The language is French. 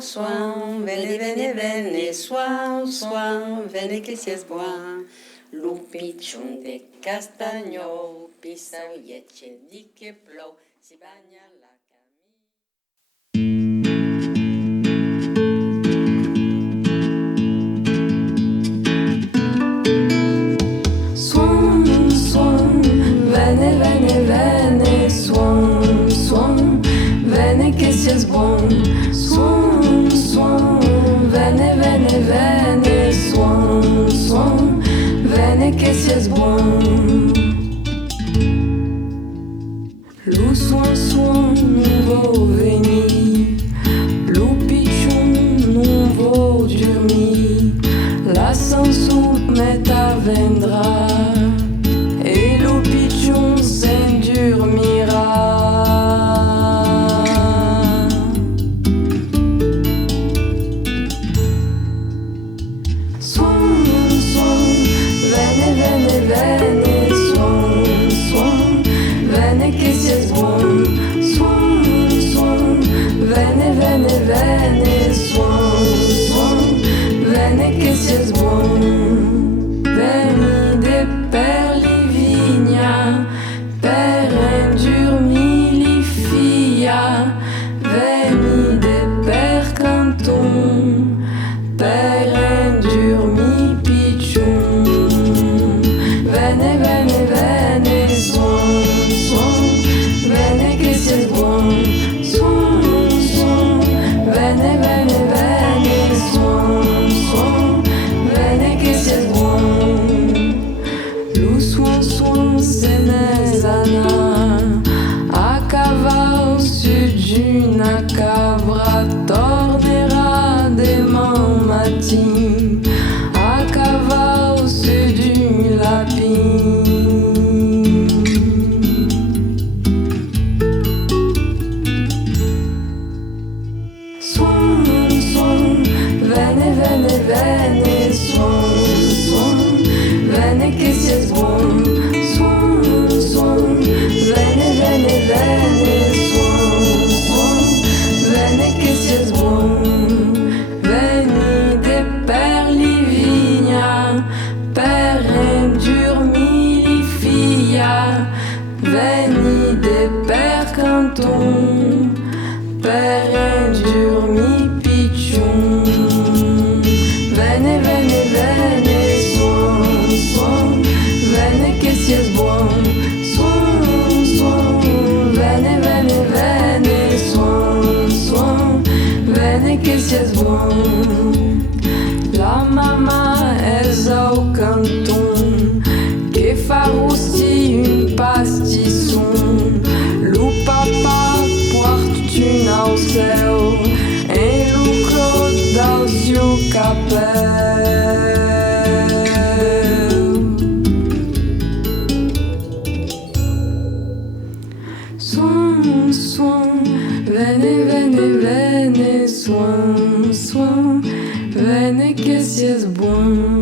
soin, vene, vene, vene, soin, vene que si es buon. Lupichun de castagno, pisau yeche di que plou, si bagna la camisa. Soin, soin, vene, vene, vene, soin, soin, vene que si es buon. Soin, soin, vene, vene, vene, soin, soin, vene que si es buon. Lu soin, soin, non vo veni, lu pichon, non vo dormi, la sansou meta vendra, e lu pichon s'endurmira. Soin, soin, vene, vene, vene, soin, soin, vene que si es buon. Soin, soin, vene, vene, vene, soin, soin, vene que si es buon. Veni de per li vigna, per endurmi li fia, veni de per canton, per endurmi pichon. Vene, vene, vene, soin, soin, vene que si es buon. Soin, soin, vene, vene, vene, soin, soin, vene que si es buon. Lu soin, soin, senezana, a caval su d'una cabra tornera de man matin, a caval su d'un lapin. Soin, soin, vene, vene, vene, soin, soin, vene que si es buon. Soin, soin, vene, vene, vene, soin, soin, vene que si es buon. Veni de per li vigna, per endurmi li fia, veni de per canton, per endurmi pichon. Vene, vene, vene, soin, soin, vene que si es buon. Soin, soin, vene, vene, vene, soin, soin, vene que si es buon. La mama est au canton, que farouci un pastisson. Lou papa porte une au céu, et lou Claude dans le capel. Soin, soin, vene, vene, vene, soin, soin, vene que si es buon.